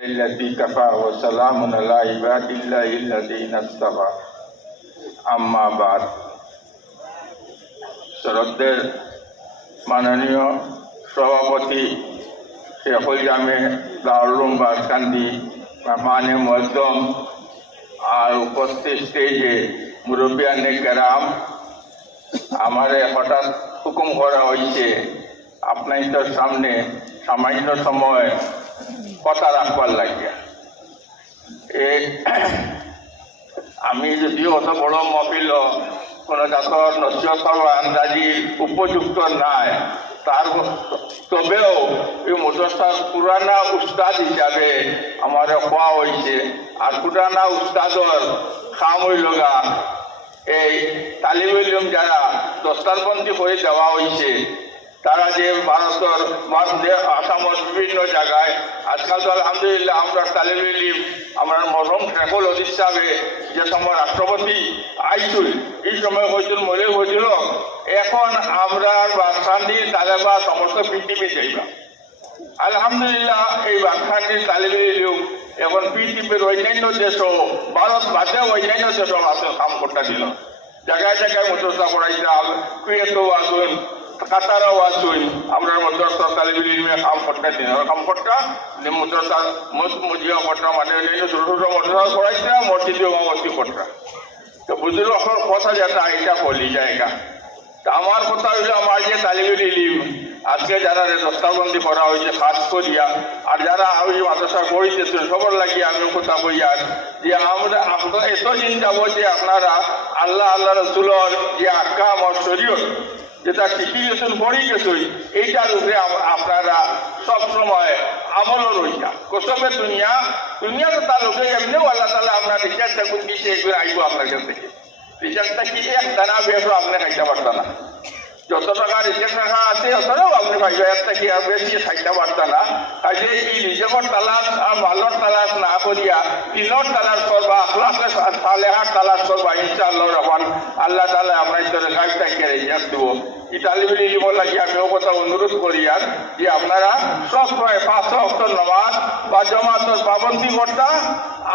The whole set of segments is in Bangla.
الذي كفى وسلام على عباد الله الذين اصطفى أما بعد শ্রদ্ধের মাননীয় সভাপতি শেখুল জামে দারুল বাসকান্দি মানে মজদম আর উপস্থিত স্টেজে মুরব্বিয়ানে কেরাম আমারে হঠাৎ হুকুম করা হয়েছে আপনাদের সামনে সামান্য সময় কথা রাখবার লাগিয়া আমি যদিও অত বড় মহফিল কোনো জাতর নসিহত আন্দাজি উপযুক্ত নাই তার তবেও এই মুদরসার পুরানা উস্তাদ হিসাবে আমার কোয়া হয়েছে আর পুরানা উস্তাদর খাম হইল গা এই তালিম ইলম যারা দস্তারবন্দি করে দেওয়া হয়েছে তারা যে ভারতের আসামের বিভিন্ন জায়গায় আজকাল তো আলহামদুলিল্লাহ আমরা তালিম ইলম আমরা মরম শেখুল অজিজ সাহেবে যে সময় রাষ্ট্রপতি আইসুল এই সময় হয়েছিল মনে হয়েছিল এখন আমরা বাকখান্ডির তালেবা সমস্ত পৃথিবী যাইবা আলহামদুলিল্লাহ এই বাকখান্ডির তালিম ইলম এখন পৃথিবীর অন্যান্য দেশও ভারত বাদে অন্যান্য দেশও কাম করতে দিল জায়গায় জায়গায় মুদ্রসা পড়াইতাম কুয়েতও আসুন কাতারাও আসুন আমরা মুদ্রসা তালিম ইলমে কাম করতে দিন কাম করতে মুদ্রসা মজিয়া করতে মানে ছোট ছোট মুদ্রসা পড়াইতে মসজিদেও মসজিদ করতে তো বুঝলো কথা যেটা এটা বলি জায়গা আমার কথা হইলো আমার যে তালিম ইলম আজকে যারা দস্তাবন্দি করা হয়েছে খাস করিয়া আর যারা ওই মাদ্রাসা করিতেছে সবার লাগিয়ে আমি কথা কইয়ার যে আমরা এতদিন যাবো যে আপনারা আল্লাহ আল্লাহ রসুলর যে আকাম আর শরীয়ত যেটা শিখি গেছেন পড়েই গেছেন এইটার উপরে আপনারা সবসময় আমলও রইয়া কোসবে দুনিয়াতে তার লোকে এমনিও আল্লাহ তালা আপনার রিচার্জটা দিচ্ছে এগুলো আইব আপনার কাছ থেকে রিচার্জটা কি এক দানা বেশও আপনি খাইতে পারতেন না যত টাকা রিচার্জ টাকা আছে অতটাও আপনি ভাইবা একটা কি আর বেশি খাইতে পারতেন না কাজে এই রিজার্ভর তালাশ আর মালর তালাশ না করিয়া তিনর তালাশ করবা আখলাকে সালেহার তালাশ করবা ইনশাআল্লাহ রহমান আল্লাহ তালা আপনার গাইডটাকে রিচার্জ দেব এই তালিম ইলম লাগি আমিও কথা অনুরোধ করি আর যে আপনারা সবসময় 5 ওয়াক্ত নামাজ বা জামাতের পাবন্দি করতা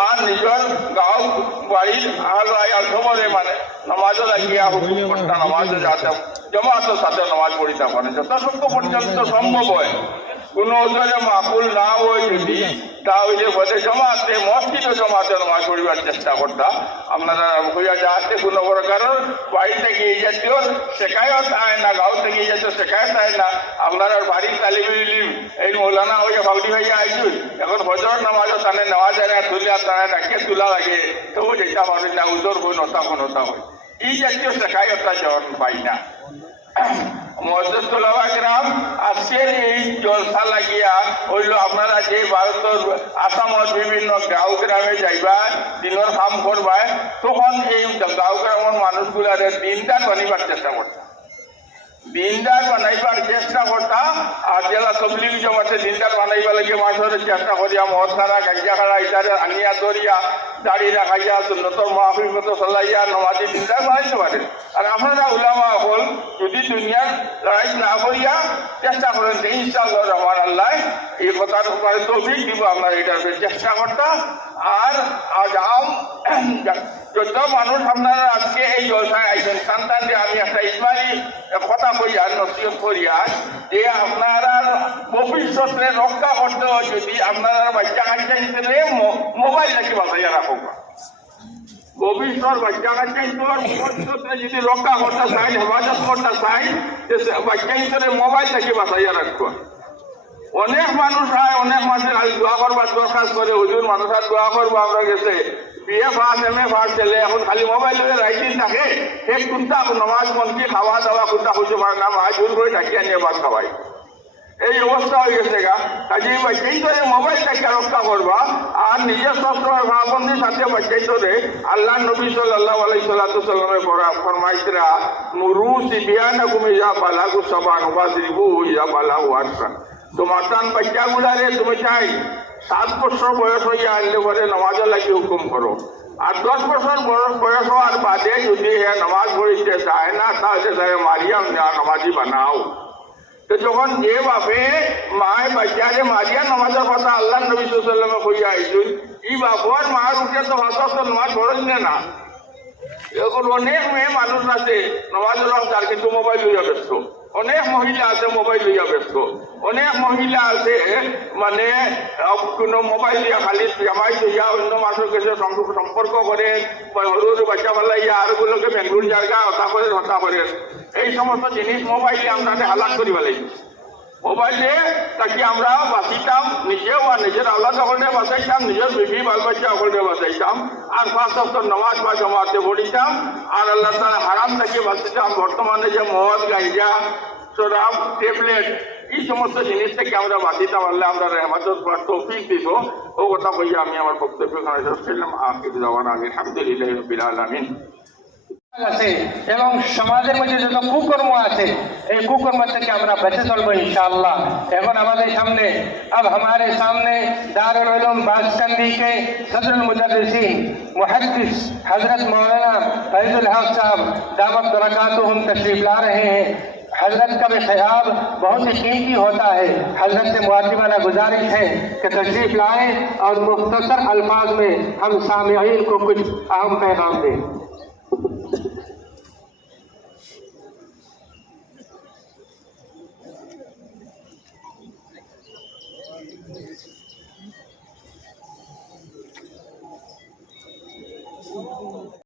আর নিজের গাঁও বাড়ির আর খবরে মানে নামাজও লাগিয়া হুকুম করতা নামাজও যাতে জমাতের সাথে নামাজ পড়িতে পারে যথাসংখ্য পর্যন্ত সম্ভব হয় কোনো ওজনে মাকুল না হয় যদি তা ওই যে বলে জমাতে মসজিদও জমাতে নামাজ পড়িবার চেষ্টা করতাম আপনারা হইয়া যাতে কোনো প্রকারের বাড়ি থেকে এই জাতীয় শেখায়ত আয় না গাঁও থেকে এই জাতীয় শেখায়ত আয় না আপনারা বাড়ির তালিম ইলম এই মৌলানা হইয়া ভাবলি ভাইয়া আইসুন এখন হজর নামাজও তানে নেওয়া যায় না তুলিয়া তানে ডাকিয়ে তোলা লাগে তবু যেটা পাবেন না উদর বই নতা হয় এই জাতীয় শেখায়তটা যেমন পাই না মসজিদুল্লাহাম আজকের এই জলসা লাগিয়া হইল আপনারা যে ভারতের আসামের বিভিন্ন গাঁও গ্রামে যাইবা দিনের কাম করবা তখন এই গাঁও গ্রামের মানুষগুলারে দিনদার বানাইবার চেষ্টা করতাম আর জেলা তবলিগ জমাতে দিনদার বানাইবা লাগে মানুষের চেষ্টা করিয়া মদ খারা গাঞ্জা খারা ইত্যাদি আনিয়া দরিয়া দাড়ি রাখাইয়া সুন্নতর মাহফিল মতো চলাইয়া নমাজি দিনদার বানাইতে পারেন আর আপনারা উলামা হল যদি দুনিয়ার লড়াই না করিয়া চেষ্টা করেন যে ইনশাআল্লাহ রহমান আল্লাহ এই কথার উপরে তৌফিক দিব আমরা এটার চেষ্টা করতাম আর যত মানুষ আপনারা আজকে এই জলসায় আইছেন সন্তান যে আমি একটা ইসমাইলি কথা কইয়া নসিহত করিয়া যে আপনারা ভবিষ্যতে রক্ষা করতে হয় যদি আপনারা বাচ্চা কাচ্চা হিসেবে মোবাইল নাকি বাঁচাইয়া রাখো ভবিষ্যৎ বাচ্চা কাচ্চা হিসেবে যদি রক্ষা করতে চাই হেফাজত করতে চাই বাচ্চা হিসেবে মোবাইল নাকি বাঁচাইয়া রাখবো অনেক মানুষ হয় অনেক মানুষের দোয়া করবার দরখাস্ত করে হুজুর মানুষের দোয়া করবো আমরা গেছে বিএ পাস MA পাস ছেলে এখন খালি মোবাইল রাইটিং থাকে সে কোনটা নমাজ মন্ত্রী খাওয়া দাওয়া কোনটা খুঁজে পারে না জোর করে ডাকিয়ে নিয়ে ভাত খাওয়াই এই অবস্থা হয়ে গেছে গা কাজে বাচ্চাই ধরে মোবাইলটাকে রক্ষা করবা আর নিজের সবসময় ভাবন্দির সাথে বাচ্চাই ধরে আল্লাহ নবী সাল্লাল্লাহু আলাইহি সাল্লামের ফরমাইতরা মুরু সিবিয়ানা কুমিজা বালাগু সাবান ওয়াজরিবু ইয়া বালাগু আশরা তোমার টান বাচ্চাগুলারে তুমি চাই 7 বছর বয়স হইয়া আনলে পরে নামাজও লাগি হুকুম করো আর 10 বছর বয়স হওয়ার বাদে যদি নামাজ পড়িতে চায় না তাহলে তারা মারিয়াম নামাজি বানাও তো যখন যে বাপে মায় বাচ্চারে মারিয়া নামাজের কথা আল্লাহ নবী সাল্লাল্লাহু আলাইহি ওয়াসাল্লামে কইয়া আইছুন ই বাপর মার উঠে তো হঠাৎ নামাজ পড়েন না। এখন অনেক মেয়ে মানুষ আছে নামাজ তার কিন্তু মোবাইল লইয়া ব্যস্ত, অনেক মহিলা আছে মোবাইল লইয়া ব্যস্ত, অনেক মহিলা আছে মানে কোনো মোবাইল দিয়া খালি জামাই লইয়া অন্য মানুষের কাছে সম্পর্ক করে সরু বাচ্চা পালাইয়া আর গুলোকে বেঙ্গুর জায়গা হতা করে এই সমস্ত জিনিস মোবাইলে আমরা হালাক করি ফেলাই। মোবাইলে তাকে আমরা বাঁচিতাম নিজেও আর নিজের আল্লাহ সকলে বাঁচাইতাম, নিজের বিবি বাল বাচ্চা সকলে বাঁচাইতাম, আর 5 ওয়াক্ত নামাজ বা জমাতে পড়িতাম, আর আল্লাহ তাআলা হারাম থেকে বাঁচিতাম। বর্তমানে যে মদ গাঁজা শরাব ট্যাবলেট এই সমস্ত জিনিস থেকে আমরা বাঁচিতাম। আল্লাহ আমরা হেফাজত করার তৌফিক দিব। ও কথা কইয়া আমি আমার বক্তব্য ছিলাম। আলহামদুলিল্লাহ রাব্বিল আলামিন। আছে এবং সমাজের মধ্যে যত কুকর্ম আছে এই কুকর্ম থেকে আমরা বেঁচে চলবো इंशाअल्लाह। এখন আমাদের সামনে अब हमारे सामने दारुल उलूम बासकंदी के सदरुल मुदर्रिसीन मुहद्दिस हजरत मौलाना फैजुल हक साहब दावत बरकातुहुम तशरीफ ला रहे हैं। हजरत का भी ख्याल बहुत ही कीमती होता है। हजरत से मुआतिबाना गुजारिश है कि तशरीफ लाएं और मुख्तसर अल्फाज में हम सामिईन को कुछ अहम पैगाम दें।